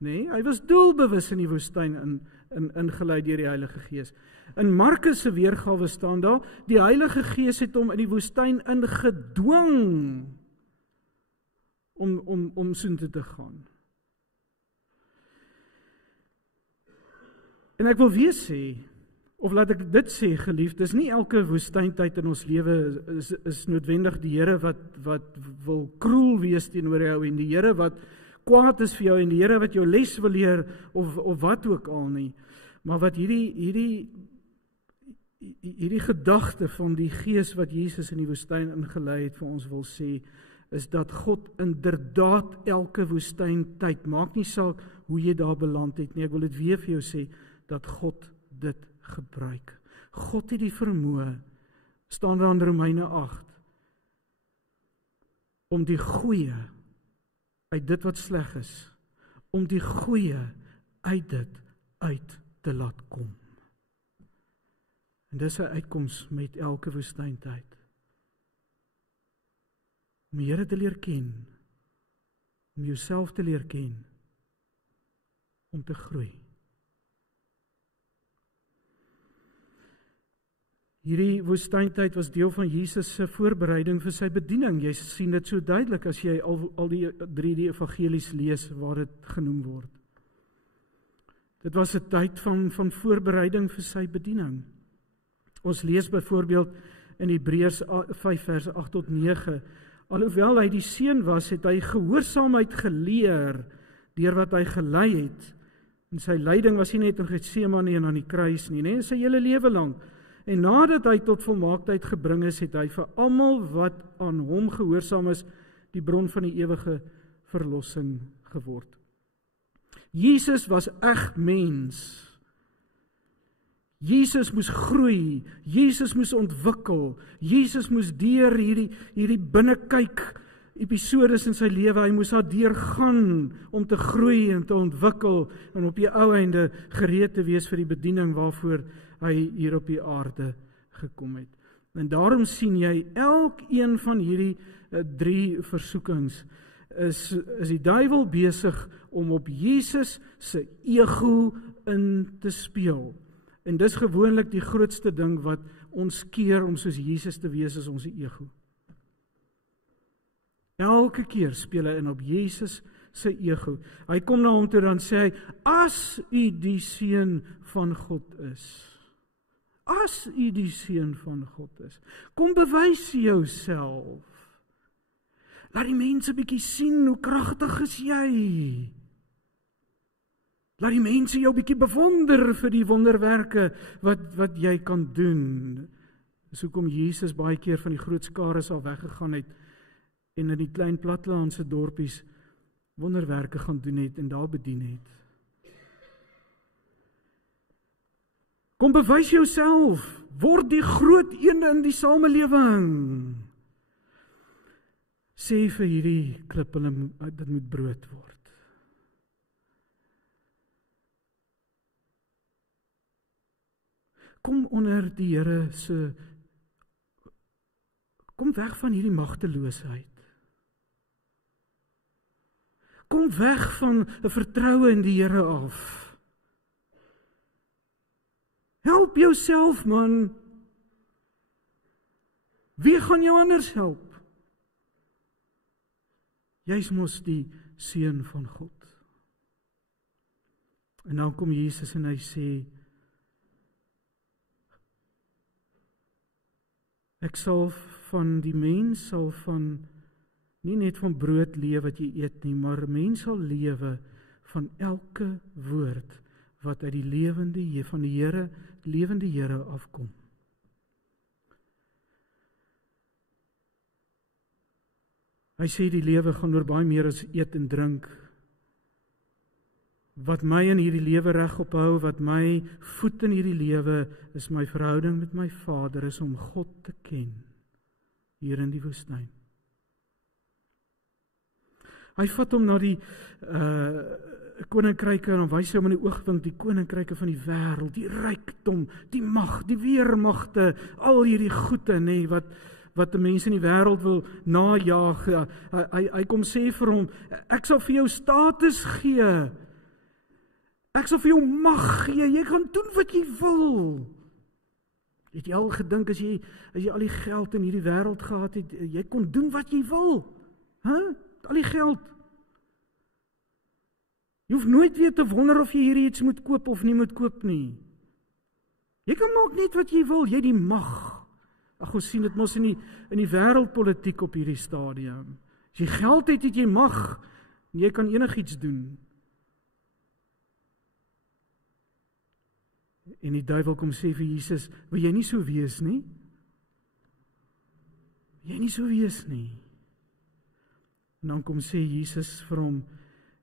Nee, hy was doelbewus in die woestyn ingelei deur die Heilige Gees. In Markus se weergawe staan daar, die Heilige Gees het hom in die woestyn ingedwing om soontoe te gaan. En ek wil weer sê, of laat ek dit sê, geliefdes, nie elke woestyntyd in ons lewe is noodwendig die Here wat wil kroel wees teenoor jou, en die Here wat kwaad is vir jou en die Here wat jou les wil leer of wat ook al nie. Maar wat hierdie gedagte van die Gees wat Jesus in die woestyn ingelei het vir ons wil sê, is dat God inderdaad elke woestyntyd, maak nie saak hoe jy daar beland het nie, ek wil dit weer vir jou sê, dat God dit gebruik. God het die vermoë, staan daar in Romeine 8, om die goeie uit dit wat sleg is, om die goeie uit dit uit te laat kom. En dis 'n uitkoms met elke woestyntyd. Om die Here te leer ken, om jouself te leer ken, om te groei. Hierdie woestyntyd was deel van Jesus se voorbereiding vir sy bediening. Jy sien dit so duidelik as jy al die 3 evangelies lees waar dit genoem word. Dit was 'n tyd van voorbereiding vir sy bediening. Ons lees byvoorbeeld in Hebreërs 5 vers 8 tot 9. Alhoewel hy die seun was, het hy gehoorsaamheid geleer deur wat hy gelei het. En sy lyding was nie net in Getsemane en aan die kruis nie, nee, sy hele lewe lank. En nadat hy tot volmaaktheid gebring is, het hy vir almal wat aan hom gehoorsaam is, die bron van die ewige verlossing geword. Jesus was eg mens. Jesus moes groei, Jesus moes ontwikkel, Jesus moes deur hierdie binnekyk episodes in sy lewe, hy moes daar deurgaan om te groei en te ontwikkel en op die ou einde gereed te wees vir die bediening waarvoor hy hier op die aarde gekom het. En daarom sien jy elkeen van hierdie 3 versoekings is die duiwel besig om op Jesus se ego in te speel. En dis gewoonlik die grootste ding wat ons keer om soos Jesus te wees, is ons ego. Elke keer speel hy in op Jesus se ego. Hy kom na hom toe dan sê hy, as u die seun van God is, as u die seun van God is, kom bewys jouself. Laat die mense bietjie sien hoe kragtig is jy. Laat die mense jou bietjie bewonder vir die wonderwerke wat jy kan doen. Dis hoekom Jesus baie keer van die groot skares al weggegaan het en in die klein plattelandse dorpies wonderwerke gaan doen het en daar bedien het. Kom bewys jouself, word die groot een in die samelewing. Sê vir hierdie klip, dit moet brood word. Kom onder die Here se, kom weg van hierdie magteloosheid. Kom weg van 'n vertroue in die Here af. Help jouself, man. Wie gaan jou anders help? Jy's mos die seun van God. En dan kom Jesus en hy sê, ek sal van die mens sal van, nie net van brood lewe wat jy eet nie, maar mens sal lewe van elke woord wat uit die lewende van die Here, lewende Here afkom. Hy sê die lewe gaan oor baie meer as eet en drink. Wat my in hierdie lewe regop hou, wat my voed in hierdie lewe, is my verhouding met my Vader, is om God te ken, hier in die woestyn. Hy vat hom na die koninkryke, en dan wys hy hom in die oogwink, die koninkryke van die wêreld, die rykdom, die mag, die weermagte, al hierdie goede, nee, wat die mense in die wêreld wil najaag. Hy kom sê vir hom, ek sal vir jou status gee, ek sal vir jou mag gee, jy kan doen wat jy wil. Het jy al gedink, as jy al die geld in hierdie wêreld gehad het, jy kon doen wat jy wil? Al die geld. Jy hoef nooit weer te wonder of jy hierdie iets moet koop of nie moet koop nie. Jy kan maak net wat jy wil, jy die mag. Ag, ons sien dit mos in die wêreldpolitiek op hierdie stadium. As jy geld het, het jy mag. Jy kan enigiets doen. En die duiwel kom sê vir Jesus, wil jy nie so wees nie? Wil jy nie so wees nie? En dan kom sê Jesus vir hom,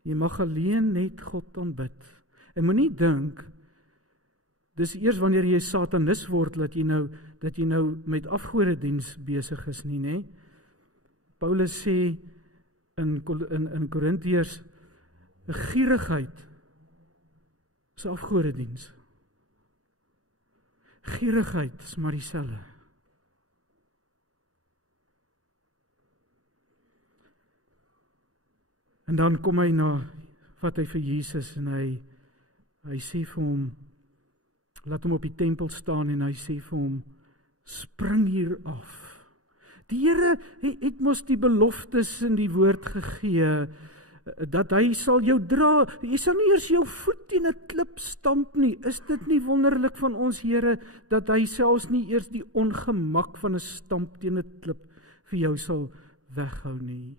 jy mag alleen net God aanbid. En moenie dink, dis eers wanneer jy satanis word, dat jy nou met afgodediens besig is nie, né? Paulus sê in Korintiërs, 'n gierigheid is afgodediens. Gierigheid is maar dieselfde. En dan kom hy vat hy vir Jesus en hy sê vir hom, laat hom op die tempel staan en hy sê vir hom, spring hier af. Die Here het mos die beloftes in die woord gegee, dat hy sal jou dra, jy sal nie eers jou voet teen 'n klip stamp nie. Is dit nie wonderlik van ons Here, dat hy selfs nie eers die ongemak van 'n stamp teen 'n klip vir jou sal weghou nie.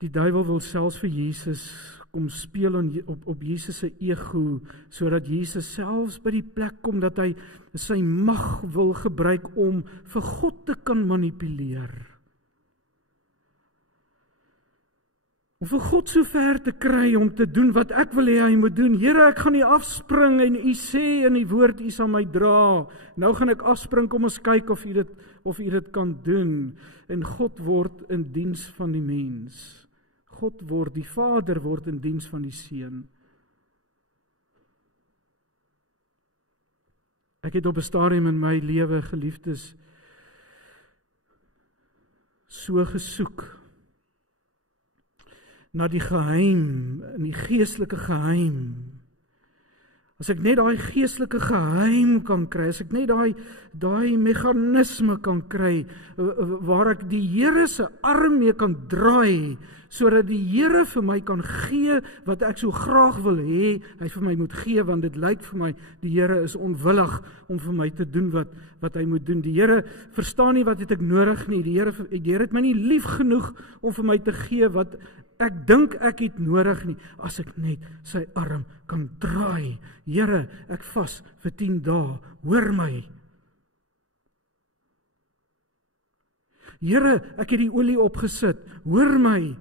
Die duiwel wil selfs vir Jesus kom speel op Jesus se ego, sodat Jesus selfs by die plek kom dat hy sy mag wil gebruik om vir God te kan manipuleer. Om vir God so ver te kry om te doen wat ek wil hê hy moet doen. Here, ek gaan nie afspring en u sê in die woord, u sal my dra. Nou gaan ek afspring, kom ons kyk of u dit kan doen. En God word in diens van die mens. Die Vader word in diens van die Seun. Ek het op 'n stadium in my lewe, geliefdes, so gesoek na die geheim, in die geestelike geheim. As ek net daai geestelike geheim kan kry, as ek net daai meganisme kan kry, waar ek die Here se arm mee kan draai, sodat die Here vir my kan gee wat ek so graag wil hê, hy vir my moet gee, want dit lyk vir my, die Here is onwillig om vir my te doen wat hy moet doen. Die Here verstaan nie wat het ek nodig nie, die Here het my nie lief genoeg om vir my te gee wat ek dink ek het nodig nie, as ek net sy arm kan draai. Here, ek vas vir 10 dae, hoor my. Here, ek het die olie opgesit, hoor my.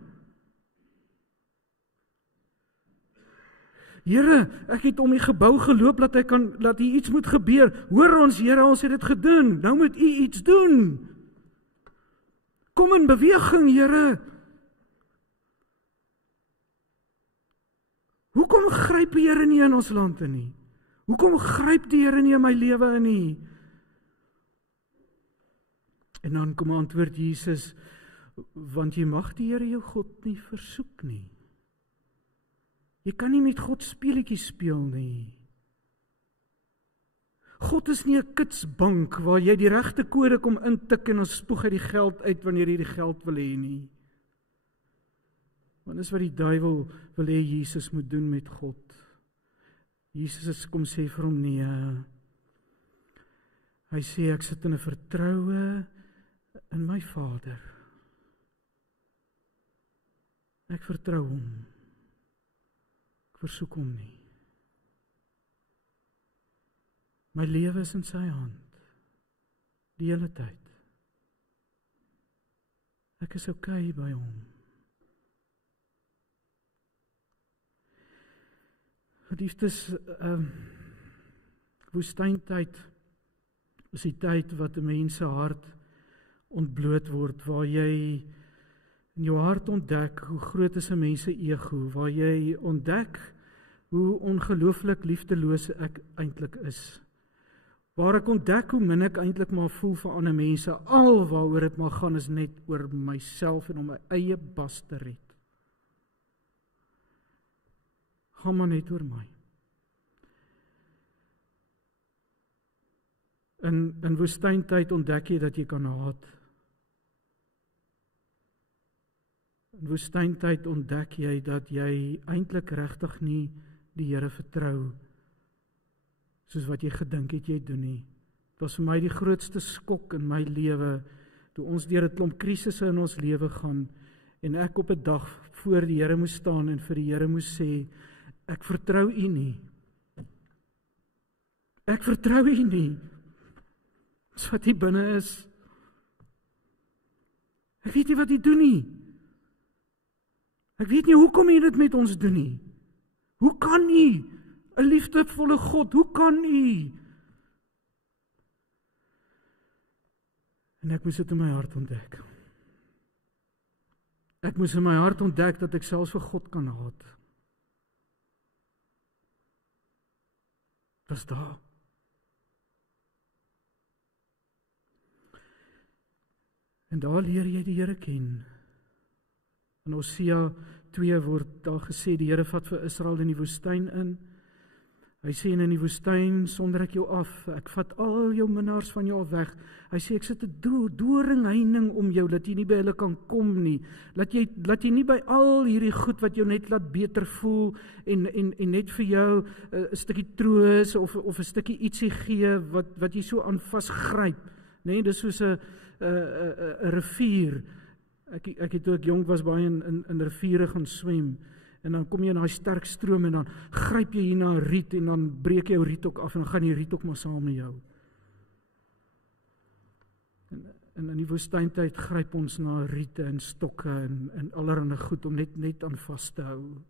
Here, ek het om die gebou geloop, dat hier iets moet gebeur. Hoor ons, Here, ons het dit gedoen, nou moet u iets doen. Kom in beweging, Here. Hoekom gryp die Here nie in ons land in nie? Hoekom gryp die Here nie in my lewe in nie? En dan kom antwoord Jesus, want jy mag die Here jou God nie versoek nie. Jy kan nie met God speletjies speel nie. God is nie 'n kitsbank waar jy die regte kode kom intik en dan spoeg hy die geld uit wanneer jy die geld wil hê nie. Want dis wat die duiwel wil hê Jesus moet doen met God. Jesus kom sê vir hom nee. Hy sê ek sit in 'n vertroue in my Vader. Ek vertrou hom. Ek versoek hom nie. My lewe is in sy hand. Die hele tyd. Ek is okay by hom. Geliefdes, woestyntyd is die tyd wat 'n mens se hart ontbloot word, waar jy in jou hart ontdek hoe groot is 'n mens se ego, waar jy ontdek hoe ongelooflik liefdeloos ek eintlik is. Waar ek ontdek hoe min ek eintlik maar voel vir ander mense, al waaroor dit maar gaan is net oor myself en om my eie bas te red. Gaan maar net oor my. In woestyntyd ontdek jy dat jy kan haat. In woestyntyd ontdek jy dat jy eintlik regtig nie die Here vertrou, soos wat jy gedink het jy doen nie. Dit was vir my die grootste skok in my lewe, toe ons deur 'n klomp krisisse in ons lewe gaan, en ek op 'n dag voor die Here moes staan en vir die Here moes sê, ek vertrou U nie. Ek vertrou U nie. Dis wat hier binne is. Ek weet nie wat U doen nie. Ek weet nie hoekom U dit met ons doen nie. Hoe kan U, 'n liefdevolle God, hoe kan U? En ek moes dit in my hart ontdek. Ek moes in my hart ontdek dat ek selfs vir God kan haat. Dis daar. En daar leer jy die Here ken. In Hosea 2 word daar gesê, die Here vat vir Israel in die woestyn in. Hy sê in die woestyn, sonder ek jou af, ek vat al jou minnaars van jou af weg. Hy sê, ek sit 'n doringheining om jou, dat jy nie by hulle kan kom nie. Laat jy nie by al hierdie goed wat jou net laat beter voel, en net vir jou 'n stukkie troos, of 'n stukkie ietsie gee, wat jy so aan vasgryp. Nee, dis soos 'n rivier. Ek het toe ek jong was baie in riviere gaan swem, en dan kom jy in daai sterk stroom, en dan gryp jy hier na 'n riet, en dan breek jy jou riet ook af, en dan gaan die riet ook maar saam met jou. En in die woestyntyd gryp ons na riete en stokke, en allerlei goed, om net aan vas te hou.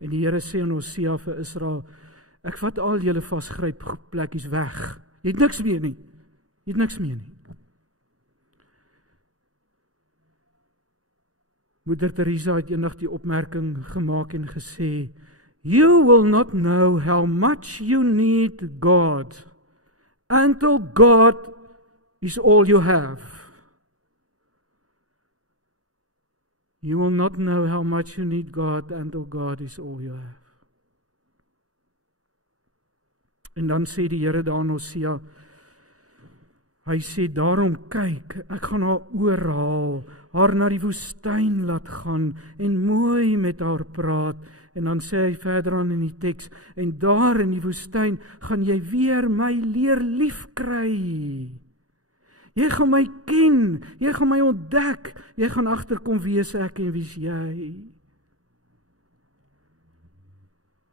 En die Here sê aan Hosea vir Israel, ek vat al julle vasgryp plekkies weg. Jy het niks meer nie. Jy het niks meer nie. Moeder Teresa het eendag die opmerking gemaak en gesê, you will not know how much you need God until God is all you have. You will not know how much you need God until God is all you have. En dan sê die Here daar in Hosea, hy sê, daarom kyk, ek gaan haar oorhaal, haar na die woestyn laat gaan, en mooi met haar praat, en dan sê hy verder aan in die teks, en daar in die woestyn, gaan jy weer my leer lief kry. Jy gaan my ken, jy gaan my ontdek, jy gaan agterkom wie is ek en wie is jy.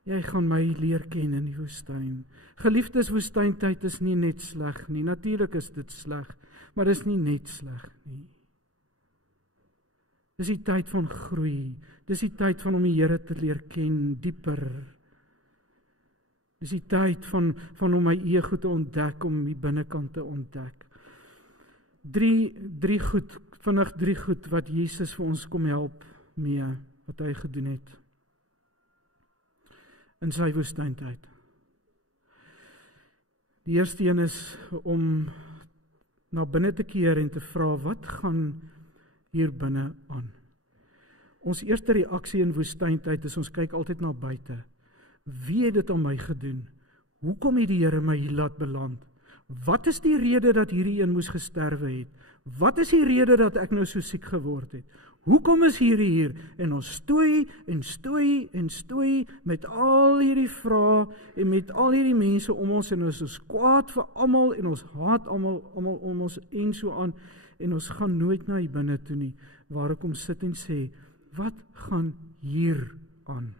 Jy gaan my leer ken in die woestyn. Geliefdes, woestyntyd is nie net sleg nie. Natuurlik is dit sleg, maar dit is nie net sleg nie. Dis die tyd van groei. Dis die tyd van om die Here te leer ken dieper. Dis die tyd van om my ego te ontdek, om die binnekant te ontdek. Drie goed wat Jesus vir ons kom help mee, wat hy gedoen het in sy woestyntyd. Die eerste een is om na binne te keer en te vra, wat gaan hier binne aan? Ons eerste reaksie in woestyntyd is, ons kyk altyd na buite. Wie het dit aan my gedoen? Hoekom het die Here my hier laat beland? Wat is die rede dat hierdie een moes gesterwe het? Wat is die rede dat ek nou so siek geword het? Hoekom is hierdie hier? En ons stoei met al hierdie vrae en met al hierdie mense om ons, en ons is kwaad vir almal en ons haat almal om ons en so aan, en ons gaan nooit na hier binne toe nie, waar ek kom sit en sê, wat gaan hier aan?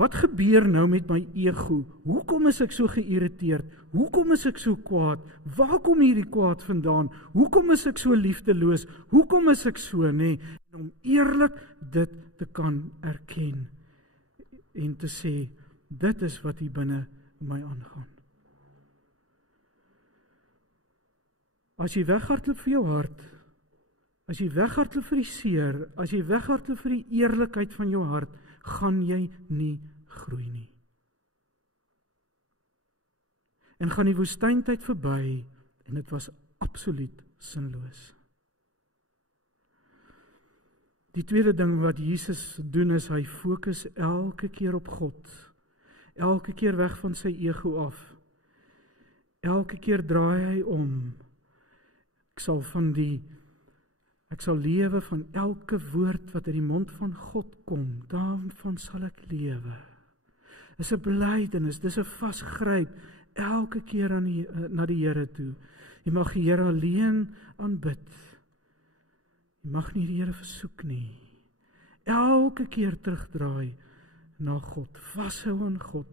Wat gebeur nou met my ego? Hoekom is ek so geïrriteerd? Hoekom is ek so kwaad? Waar kom hierdie kwaad vandaan? Hoekom is ek so liefdeloos? Hoekom is ek so, nee? En om eerlik dit te kan erken en te sê, dit is wat hier binne my aangaan. As jy weghardloop vir jou hart, as jy weghardloop vir die seer, as jy weghardloop vir die eerlikheid van jou hart, gaan jy nie groei nie. En gaan die woestyntyd verby, en dit was absoluut sinloos. Die tweede ding wat Jesus doen is, hy fokus elke keer op God. Elke keer weg van sy ego af. Elke keer draai hy om. Ek sal lewe van elke woord wat uit die mond van God kom, daarvan sal ek lewe. Dis 'n belydenis, dis 'n vasgryp, elke keer na die Here toe. Jy mag die Here alleen aanbid. Jy mag nie die Here versoek nie. Elke keer terugdraai na God, vashou aan God.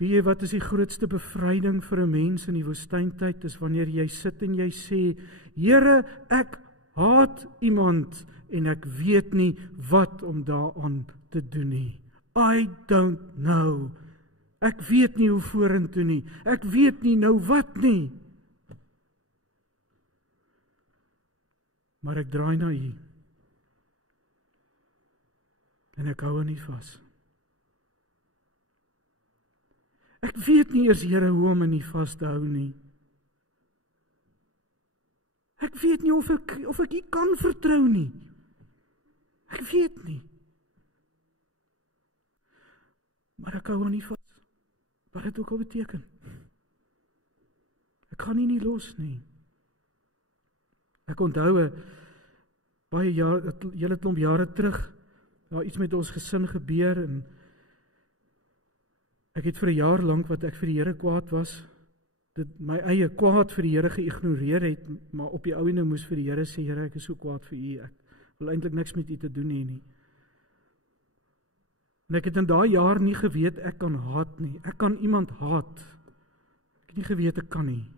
Weet jy wat is die grootste bevryding vir 'n mens in die woestyntyd? Is wanneer jy sit en jy sê, Here, ek haat iemand en ek weet nie wat om daaraan te doen nie. I don't know. Ek weet nie hoe vorentoe nie. Ek weet nie nou wat nie. Maar ek draai na U. En ek hou aan U vas. Ek weet nie eers, Here, hoe om aan U vas te hou nie. Ek weet nie of ek U kan vertrou nie. Ek weet nie. Maar ek hou aan U vas. Wat dit ook al beteken. Ek kan U nie los nie. Ek onthou baie hele klomp jare terug, daar iets met ons gesin gebeur en ek het vir 'n jaar lank wat ek vir die Here kwaad was, my eie kwaad vir die Here geïgnoreer het, maar op die ou ene moes vir die Here sê, Here, ek is so kwaad vir U, ek wil eintlik niks met U te doen hê nie. En ek het in daai jaar nie geweet ek kan haat nie. Ek kan iemand haat. Ek het nie geweet ek kan nie.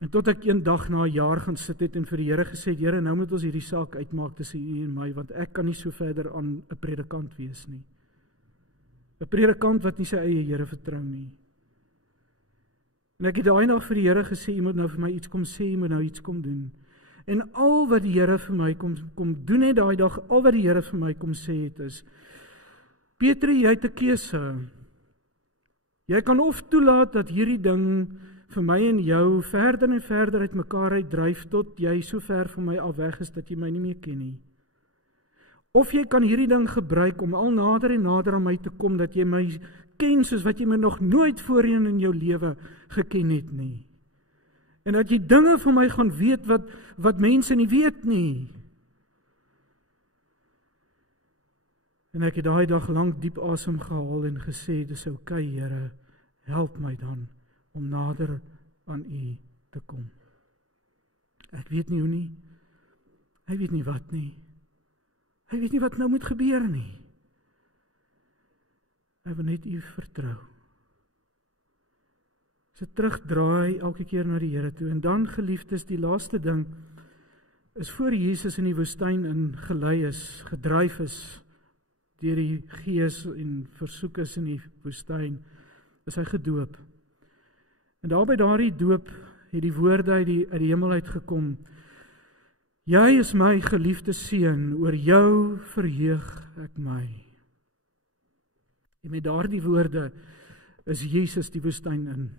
En tot ek een dag na 'n jaar gaan sit het en vir die Here gesê, Here, nou moet ons hierdie saak uitmaak tussen U en my, want ek kan nie so verder aan 'n predikant wees nie. 'n Predikant wat nie sy eie Here vertrou nie. En ek het daai dag vir die Here gesê, U moet nou vir my iets kom sê, U moet nou iets kom doen. En al wat die Here vir my kom doen het daai dag, al wat die Here vir my kom sê het is, Petrus, jy het 'n keuse. Jy kan of toelaat dat hierdie ding vir my en jou verder en verder uit mekaar uitdryf tot jy so ver van my af weg is dat jy my nie meer ken nie. Of jy kan hierdie ding gebruik om al nader en nader aan my te kom, dat jy my ken soos wat jy my nog nooit voorheen in jou lewe geken het nie. En dat jy dinge van my gaan weet wat mense nie weet nie. En ek het daai dag lank diep asem gehaal en gesê, dis oukei, Here, help my dan om nader aan U te kom. Ek weet nie hoe nie. Hy weet nie wat nie. Hy weet nie wat nou moet gebeur nie. Hy wil net U vertrou. So terugdraai elke keer na die Here toe. En dan, geliefdes, die laaste ding is voor Jesus in die woestyn ingelei is, gedryf is deur die Gees en versoek is in die woestyn, is hy gedoop. En daar by daardie doop het die woorde uit die hemel uitgekom. Jy is my geliefde seun, oor jou verheug ek my. En met daardie woorde is Jesus die woestyn in.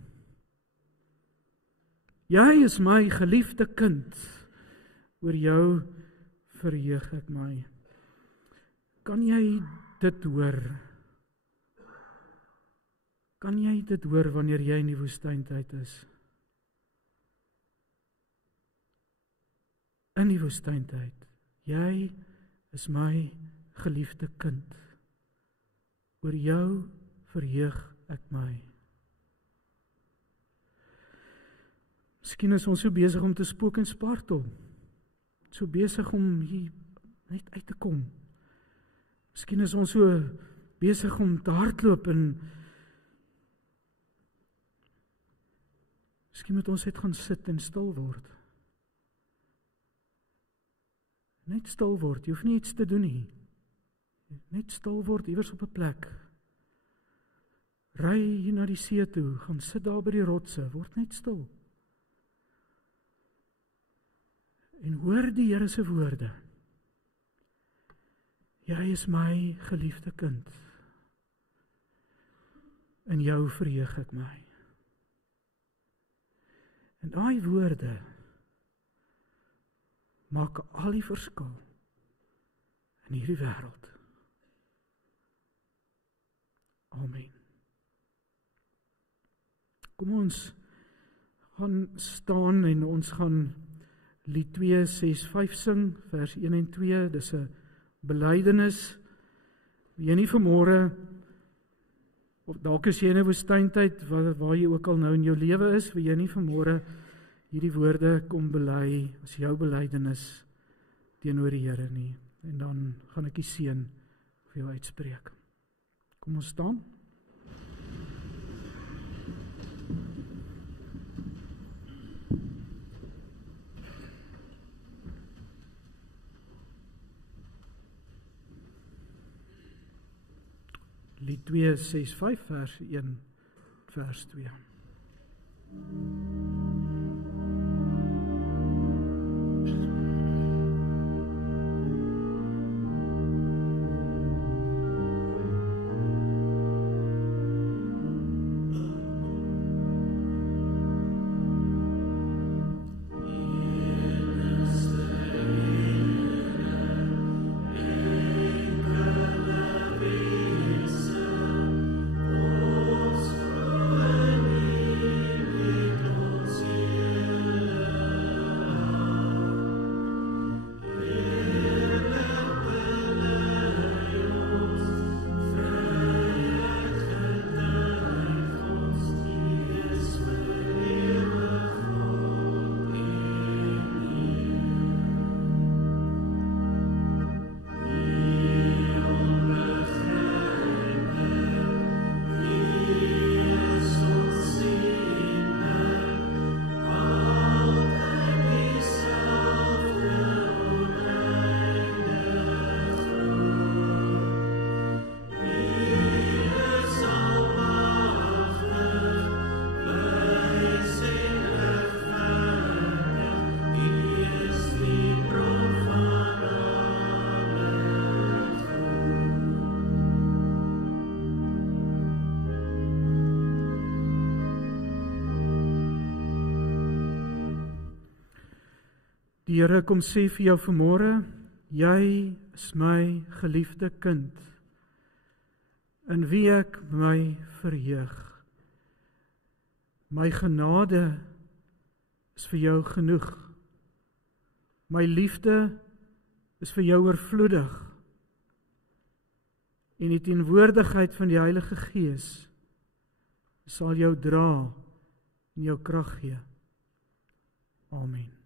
Jy is my geliefde kind, oor jou verheug ek my. Kan jy dit hoor? Kan jy dit hoor wanneer jy in die woestyntyd is? In die woestyntyd. Jy is my geliefde kind. Oor jou verheug ek my. Miskien is ons so besig om te spook en spartel. So besig om hier net uit te kom. Miskien is ons so besig om te hardloop en miskien moet ons net gaan sit en stil word. Net stil word, jy hoef nie iets te doen nie. Net stil word, iewers op 'n plek. Ry hier na die see toe, gaan sit daar by die rotse, word net stil. En hoor die Here se woorde. Jy is my geliefde kind. In jou verheug ek my. En daai woorde maak al die verskil in hierdie wêreld. Amen. Kom ons gaan staan en ons gaan lied 265 sing, vers 1 en 2, dis 'n belydenis. Jy nie vanmôre, of dalk is jy in 'n woestyntyd waar jy ook al nou in jou lewe is, wil jy nie vanmôre hierdie woorde kom bely as jou belydenis teenoor die Here nie. En dan gaan ek die seën vir jou uitspreek. Kom ons staan. Lied 265 vers 1 vers 2. Die Here kom sê vir jou vanmôre, jy is my geliefde kind, in wie ek my verheug. My genade is vir jou genoeg. My liefde is vir jou oorvloedig. En die teenwoordigheid van die Heilige Gees sal jou dra en jou krag gee. Amen.